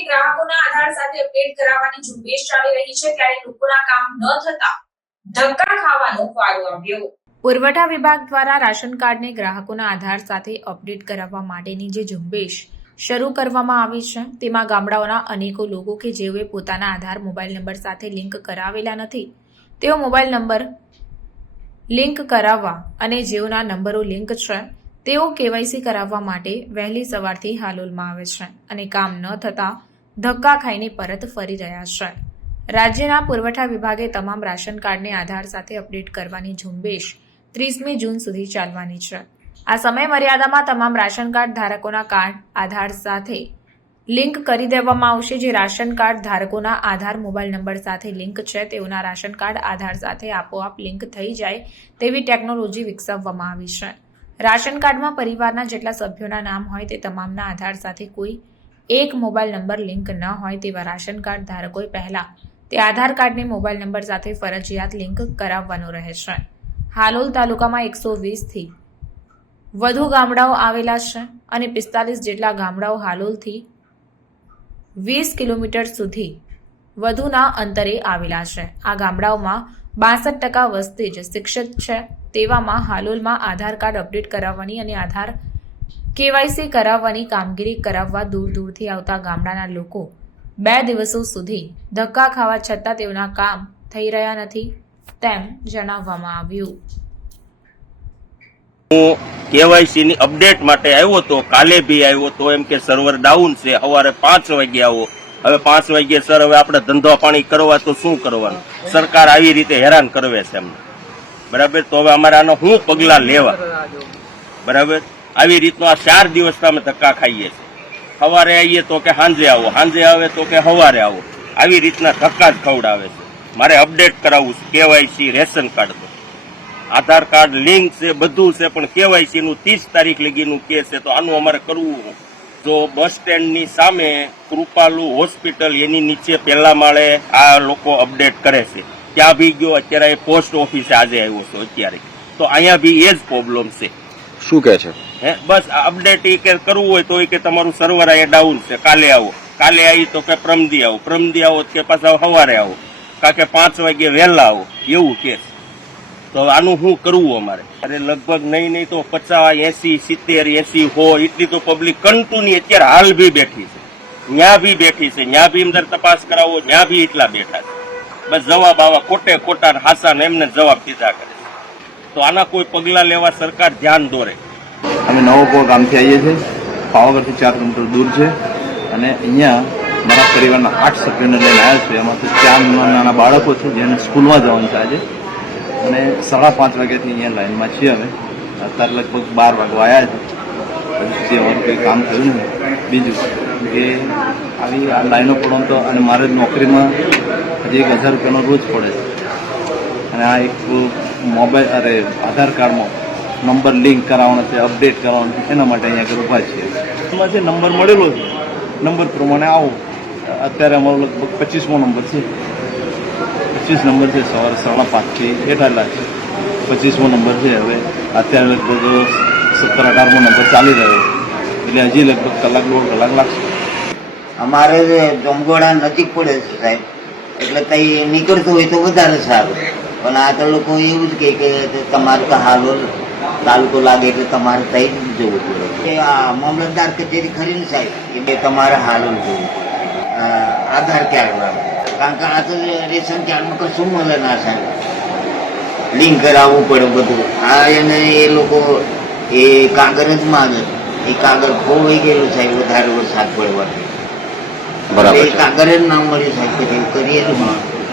કાર્ડને ગ્રાહકોના આધાર સાથે અપડેટ કરાવવાની ઝુંબેશ ચાલી રહી છે ત્યારે લોકોના કામ ન થતા ધક્કા ખાવાનો વારો આવ્યો. પુરવઠા વિભાગ દ્વારા રાશન કાર્ડને ગ્રાહકોના આધાર સાથે અપડેટ કરાવવા માટેની જે ઝુંબેશ શરૂ કરવામાં આવી છે, તેમાં ગામડાઓના અનેકો લોકો કે જેઓએ પોતાના આધાર મોબાઈલ નંબર સાથે લિંક કરાવેલા નથી, તેઓ મોબાઈલ નંબર લિંક કરાવવા અને જેઓના નંબરો લિંક છે, તેઓ કેવાયસી કરાવવા માટે વહેલી સવારથી હાલોલમાં આવે છે અને કામ ન થતાં ધક્કા ખાઈને પરત ફરી રહ્યા છે. રાજ્યના પુરવઠા વિભાગે તમામ રાશન કાર્ડને આધાર સાથે અપડેટ કરવાની ઝુંબેશ ત્રીસમી જૂન સુધી ચાલવાની છે. આ સમય મર્યાદામાં તમામ રાશન કાર્ડ ધારકોના કાર્ડ આધાર સાથે લિંક કરી દેવામાં આવશે. જે રાશન કાર્ડ ધારકોના આધાર મોબાઈલ નંબર સાથે લિંક છે, તેઓના રાશન કાર્ડ આધાર સાથે આપોઆપ લિંક થઈ જાય તેવી ટેકનોલોજી વિકસાવવામાં આવી છે. રાશન કાર્ડમાં પરિવારના જેટલા સભ્યોના નામ હોય તે તમામના આધાર સાથે કોઈ એક મોબાઈલ નંબર લિંક ન હોય તેવા રાશન કાર્ડ ધારકોએ પહેલાં તે આધાર કાર્ડને મોબાઈલ નંબર સાથે ફરજિયાત લિંક કરાવવાનો રહે છે હાલોલ તાલુકામાં એકસો વીસથી વધુ ગામડાઓ આવેલા છે અને પિસ્તાલીસ જેટલા ગામડાઓ હાલોલથી વીસ કિલોમીટર સુધી વધુના અંતરે આવેલા છે. આ ગામડાઓમાં બાસઠ ટકા વસ્તી જ શિક્ષિત છે. તેવામાં હાલોલમાં આધાર કાર્ડ અપડેટ કરાવવાની અને આધાર કેવાયસી કરાવવાની કામગીરી કરાવવા દૂર દૂરથી આવતા ગામડાના લોકો બે દિવસો સુધી ધક્કા ખાવા છતાં તેઓના કામ થઈ રહ્યા નથી તેમ જણાવવામાં આવ્યું. હું કેવાયસી ની અપડેટ માટે આવ્યો તો કાલે બી આવ્યો તો એમ કે સર્વર ડાઉન છે, સવારે પાંચ વાગે આવો. હવે પાંચ વાગે સર હવે આપણે ધંધો પાણી કરવા તો શું કરવાનું? સરકાર આવી રીતે હેરાન કરવે છે એમને. બરાબર? તો હવે અમારે આનો શું પગલા લેવા? બરાબર? આવી રીતનો આ ચાર દિવસ અમે ધક્કા ખાઈએ છીએ. સવારે આવીએ તો કે સાંજે આવો, સાંજે આવે તો કે સવારે આવો. આવી રીતના ધક્કા જ ખવડાવે છે. મારે અપડેટ કરાવવું છે, કેવાયસી, રેશન કાર્ડ તો આધાર કાર્ડ, લિંક છે, બધું છે, પણ કેવાયસીનું ત્રીસ તારીખ લગીનું કે છે, તો આનું અમારે કરવું જો બસ સ્ટેન્ડની સામે કૃપાલુ હોસ્પિટલ એની નીચે પહેલા માળે આ લોકો અપડેટ કરે છે. ત્યાં બી ગયો, અત્યારે પોસ્ટ ઓફિસે આજે આવ્યો છે અત્યારે. તો અહીંયા બી એ જ પ્રોબ્લેમ છે. શું કહે છે? હે, બસ અપડેટ એ કે કરવું હોય તો એ કે તમારું સર્વર અહીંયા ડાઉન છે, કાલે આવો. કાલે આવી તો કે પ્રમદી આવો. પ્રમદી આવો કે પાછા સવારે આવો. કા કે પાંચ વાગે વહેલા આવો. એવું કે તો આનું શું કરવું અમારે? અરે લગભગ નહીં નહીં તો પચાસ, એસી, સિત્તેર, એસી હો એટલી તો પબ્લિક કન્ટિન્યુ અત્યારે હાલ બી બેઠી છે. ત્યાં બી બેઠી છે. ત્યાં બી અંદર તપાસ કરાવો. ત્યાં બી એટલા બેઠા છે. બસ જવાબ આવા ખોટે ખોટા હાસા ને એમને જવાબ દીધા કરે તો આના કોઈ પગલાં લેવા સરકાર ધ્યાન દોરે. અમે નવો કોર ગામથી આવીએ છીએ. પાવાગઢથી ચાર કિલોમીટર દૂર છે. અને અહીંયા મારા પરિવારના આઠ સભ્યોને લઈને આવ્યા છે એમાંથી ચાર નાના બાળકો છે જેને સ્કૂલમાં જવાનું થાય છે અને સાડા પાંચ વાગ્યાથી અહીંયા લાઈનમાં છીએ અમે. અત્યારે લગભગ બાર વાગવા આવ્યા છે. પછી અમારું કંઈ કામ થયું નહીં બીજું કે આવી આ લાઈનો પડો તો અને મારે નોકરીમાં હજી એક હજાર રૂપિયાનો રોજ પડે છે. અને આ એક મોબાઈલ અરે આધાર કાર્ડમાં નંબર લિંક કરાવવાનો છે, અપડેટ કરાવવાનો છે, એના માટે અહીંયા આગળ ઊભા છીએ. એમાં જે નંબર મળેલો છે, નંબર પ્રમાણે આવો. અત્યારે અમારો લગભગ પચીસમો નંબર છે. પચીસ નંબર છે, સવારે સાડા પાંચથી હેઠાલા છે. પચીસમો નંબર છે હવે. અત્યારે લગભગ સત્તર અઢારમો નંબર ચાલી રહ્યો એટલે હજી લગભગ કલાક દોઢ કલાક લાગશે. અમારે જમગોડા નજીક પડે છે સાહેબ, એટલે કંઈ નીકળતું હોય તો વધારે સારું. પણ આ તો લોકો એવું જ કહે કે તમારું તો હાલોલ તાલુકો લાગે એટલે તમારે થઈ જ જવું પડે. કે આ મામલતદાર કચેરી ખરી ને સાહેબ? એ તમારે હાલોલ જવું આધાર કાર્ડ કારણ કે આ તો રેશન કાર્ડમાં કશું મળે ના સાહેબ. લિંક કરાવવું પડે બધું. આ એને એ લોકો એ કાગળ જ માગે. એ કાગળ ખોવાઈ ગયેલું સાહેબ વધારે વરસાદ પડવાથી. બરાબર કાગળ જ ના મળ્યું સાહેબ પછી કરીએ